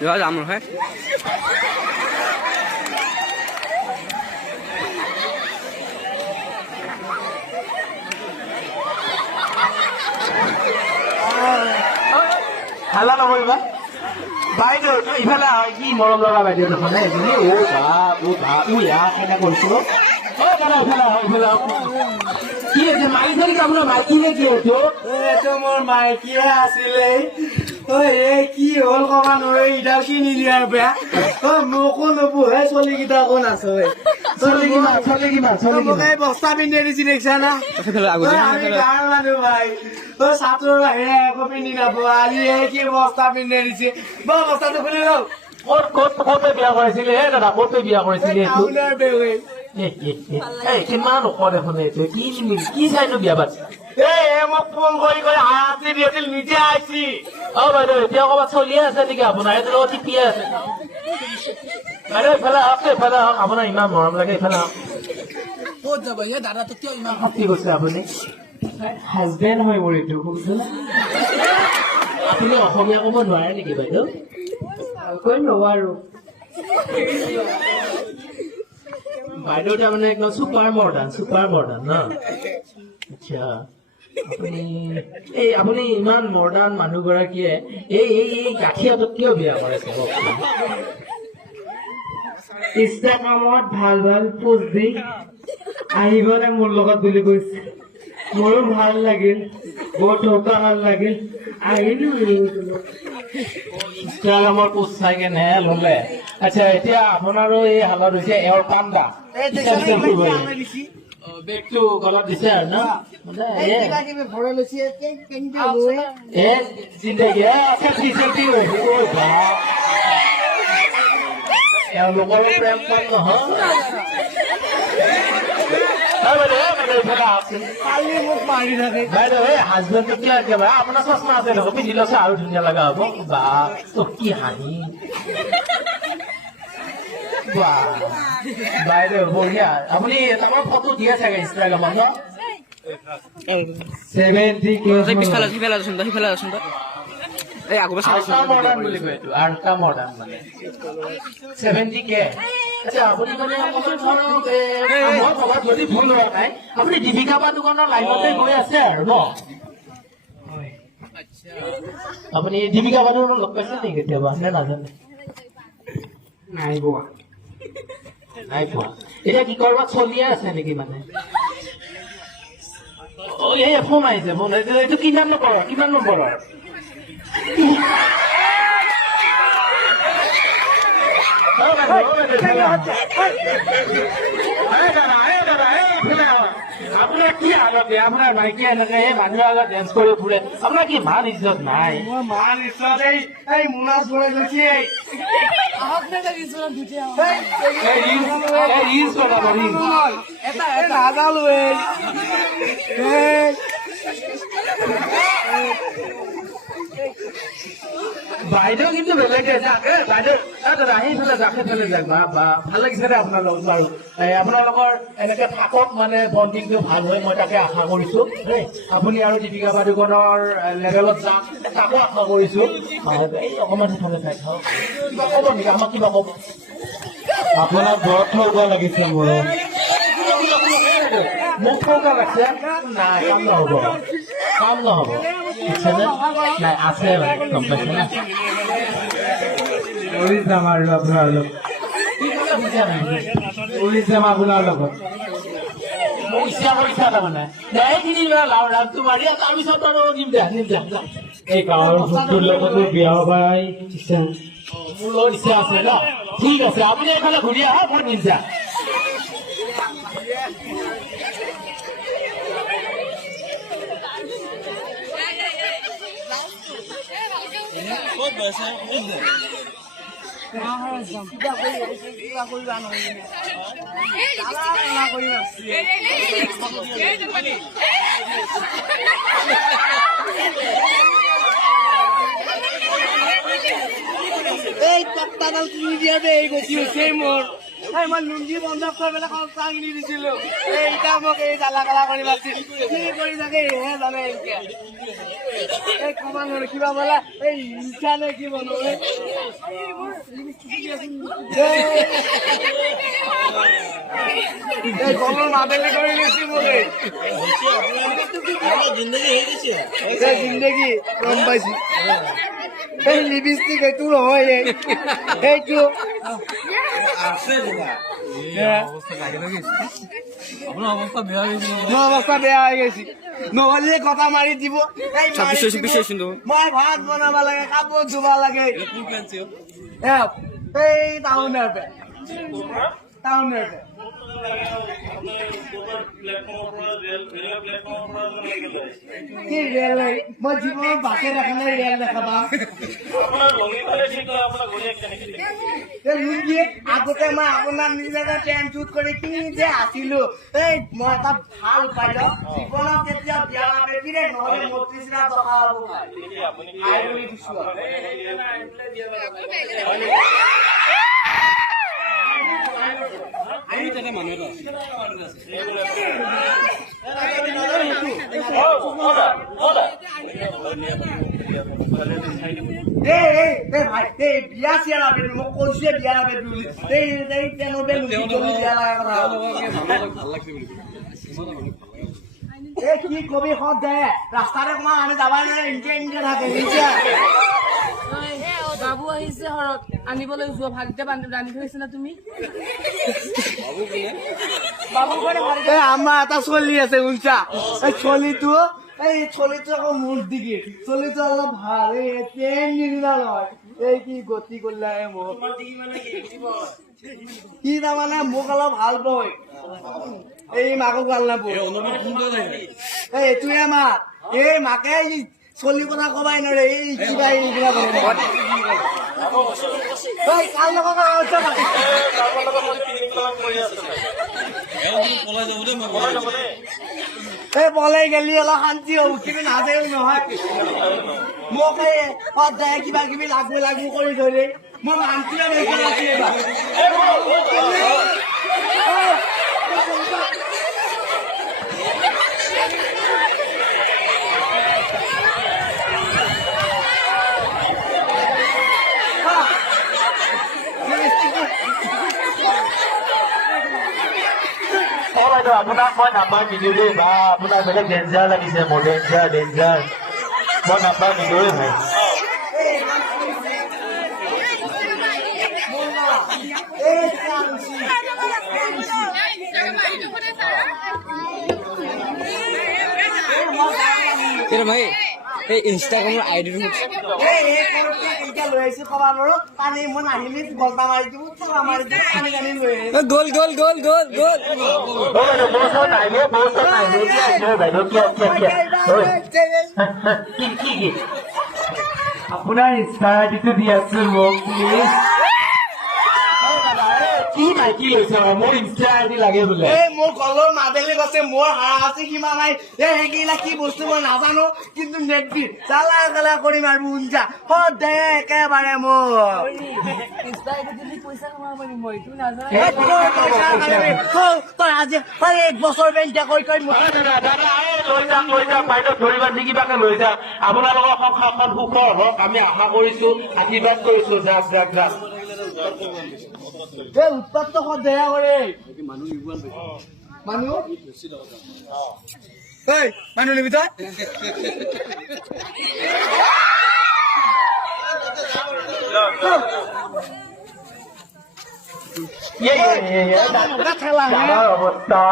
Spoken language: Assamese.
Rồi làm rồi hết. Hala na boiba. বাইদেউ তো ইফালে কি মৰম লগা বাইদেউ দেখোন এজনী উয়া কেনে কৰিছো কি আছে মাইক ধৰি আপোনাৰ মাইকী নে কি এইটো এইটো মোৰ মাইকীয়ে আছিলে কি হ'ল কবা নহয় ইডাল কি নিলিয়াৰ বেয়া মোকো নবহে চলি কেইটা কোন আছে বস্তা পিন্ধি দিছি দেখিছা না আমি গাঁৱৰ মানুহ ভাই ছাত্ৰৰ বাহিৰে একো পিন্ধি নাপাওঁ আজি কি বস্তা পিন্ধি দিছে বস্তাটো খুলি লওঁ ক'তে বিয়া কৰাইছিলে হে দাদা ক'তে বিয়া কৰাইছিলে কিমান ওখ দেখোন কি চাইনো বিয়া পাতিছে মোক ফোন কৰি হাঁচি দিছিল নিজে আহিছি বাইদেউ এতিয়া ক'ৰবাত চলিয়ে আছে নেকি আপোনাৰ এইটো লগত টিপিয়ে আছে বাইদেউ ইফালে আহক ইফালে আহক আপোনাৰ ইমান মৰম লাগে ইফালে আহক ক'ত যাব দাদাটো কিয় ইমান শক্তি কৈছে আপুনি হাজবেণ্ড হয় মোৰ এইটো শুনিছে আপুনি অসমীয়া ক'ব নোৱাৰে নেকি বাইদেউ কৈ নোৱাৰো বাইদেউ তাৰমানে একদম চুপাৰ মডাৰ্ণ ন আচ্ছা আপুনি ইমান মডাৰ্ণ মানুহগৰাকীয়ে এই গাঠিয়াটোক কিয় বিয়া কৰাইছে ইনষ্টাগ্ৰামত ভাল পোষ্ট দি আহিবনে মোৰ লগত বুলি কৈছে মোৰো ভাল লাগিল বৰ ভাল লাগিল আহিলো ইনষ্টাগ্ৰামৰ পোষ্ট চাই কেনে ললে আচ্ছা এতিয়া আপোনাৰো এই হালত হৈছে এওঁৰ পাণ্ডা বেগটো গলত দিছে আৰু ন এওঁলোকৰ প্ৰেম নহয় হাজবেণ্ডটো কিয় একেবাৰে আপোনাৰ চশমা আছে দেখোন পিন্ধি লৈছে আৰু ধুনীয়া লগা হ'ব বা কি হাঁহি বাইদেউ বঢ়িয়া আপুনি আমাৰ ফটো দিয়ে চাগে ইনষ্টাগ্ৰামত ন 70K আপুনি মানে যদি ভুল হোৱা নাই আপুনি দীপিকা পাডুকনৰ লাইনতে গৈ আছে আৰু ন আপুনি দীপিকা পাডুকনক লগ পাইছে নেকি কেতিয়াবা নে নাজানে নাই পোৱা এতিয়া কি কৰবাত চলিয়ে আছে নেকি মানে ফোন আহিছে এইটো কিমান নম্বৰৰ আপোনাৰ কি হালত আপোনাৰ মাইকী এনেকে মানুহৰ আগত ডেন্স কৰি ফুৰে আপোনাৰ কি মান ইজ্জত নাই মান ইজ্জত এই মুনাজ বনাই লৈছে নাজানো বাইদেউ কিন্তু বেলেগে যাকে বাইদেউ আহি পেলাই যাকে পেলাই যাক বা ভাল লাগিছে দে আপোনাৰ লগত বাৰু আপোনালোকৰ এনেকে থাকক মানে বণ্ডিংটো ভাল হয় মই তাকে আশা কৰিছো আপুনি আৰু দীপিকা পাডুকনৰ লেভেলত যাওক তাকো আশা কৰিছো অকণমান সিফালে চাই থাকক কিবা ক'ব নেকি আমাক কিবা ক'ব আপোনাক বৰ ঠৌকা লাগিছে মোৰ মোক ঠৌকা লাগিছে নাই কাম নহ'ব নাই আছে গম পাইছে না উৰি যাম আৰু আপোনাৰ লগত উৰি যাম আপোনাৰ লগত মোক ইচ্ছা কৰিছা তাৰমানে এইখিনি ৰামটো মাৰি তাৰপিছত আৰু নিম দে এই গাঁৱৰ ভোটটোৰ লগতো বিয়া হবাই ইচ্ছা মোৰ লগত ইচ্ছা আছে ন ঠিক আছে আপুনি এইফালে ঘূৰি আহক মই নিম যা ক'ত গৈছে এই তক্তাডাল কিনি দিয়া দে এই গতি হৈছে মোৰ মই লুংগি বন্ধক থৈ পেলাই চাং নি দিছিলো এতিয়া মোক এই জ্বালা কালা কৰি মাতিছিল কি কৰি থাকে এহে জানে এতিয়া এই কমান কিবা বোলে এই ইচ্ছা নে কি বনো এই গলৰ মাবেলি কৰি দিছি মোক জিন্দগী গম পাইছি এই লিপষ্টিক এইটো নহয় এইটো অৱস্থা বেয়া হৈ গৈছে মোৰ অৱস্থা বেয়া হৈ গৈছে নহলে কথা মাৰি দিব মই ভাত বনাব লাগে কাপোৰ ধুব লাগে এই টাউনৰ কি ৰেল মই জীৱনত বাকে দেখা নাই ৰেল দেখা পাম আগতে মই আপোনাৰ নিজকে ট্ৰেইন শ্বুট কৰি কি যে আছিলো এই মই এটা ভাল পাই জীৱনত কেতিয়া বিয়া বেবিৰে নহলে ৩৫ টকা হ'ব বিয়া চিয়া নাপাবি মোক কৈছে বিয়া নাপাবি বুলি তেওঁলোকে বিয়া লগা কথা কি কবি সদায় ৰাস্তাৰে অকমান আনি যাবাই নাই ইনকে থাকে বাবু আহিছে ঘৰত আনিবলৈ যোৱা ভালকে ৰান্ধি থৈছে না তুমি আমাৰ এটা চলি আছে উঞ্চা এই চলিটো আকৌ মোৰ দিকে চলিটো অলপ ভাল এই ট্ৰেইন নিদিনা নহয় এই কি গতি কৰিলা মোক কি তাৰমানে মোক অলপ ভাল পায় এই মাকক ভাল নাপায় এইটোৱে মাক এই মাকে চলি কথা কবাই নোৱাৰে এই কিবা এইবিলাক এই পলাই গেলি অলপ শান্তি হব কিন্তু নাযায় নহয় মোক এই সদায় কিবা কিবি লাগু কৰি ধৰে মই শান্তিয়ে আপোনাক মই নাম্বাৰ নিদিওঁ দেই বা আপোনাক বেলেগ ডেঞ্জাৰ লাগিছে মোৰ ডেঞ্জাৰ মই নাম্বাৰ নিদিওঁৱে ভাই ভাই এই ইনষ্টাগ্ৰামৰ আইডিটো লৈ আহিছো কবা নোৱাৰো পানী মই নাহিলি গল্টা মাৰি দিব চবা মাৰি দিব পানী কানি লৈ গ'ল আপোনাৰ ইনষ্টা আইডিটো দিয়াচোন মোক প্লিজ কি মাইকি লৈছে মোৰ ইনষ্টা আইডি লাগে বোলে এই মোৰ কলৰ মাবেলি গছে মোৰ হাৰা আছে সীমা নাই সেইগিলা কি বস্তু মই নাজানো কিন্তু নেটবি চালা কালা কৰি মাৰিব উঞ্জা সদায় একেবাৰে মোৰ তই আজি 1 বছৰ বেংকা কৈ লৈ যাওক বাইদেউ ধৰিবা কিবাকে লৈ যাওক আপোনালোকৰ সংসাৰখন সুখৰ হওক আমি আশা কৰিছো আশীৰ্বাদ কৰিছো যাক উৎপাতটো সদায় কৰে মানুহ নিবি তই অৱস্থা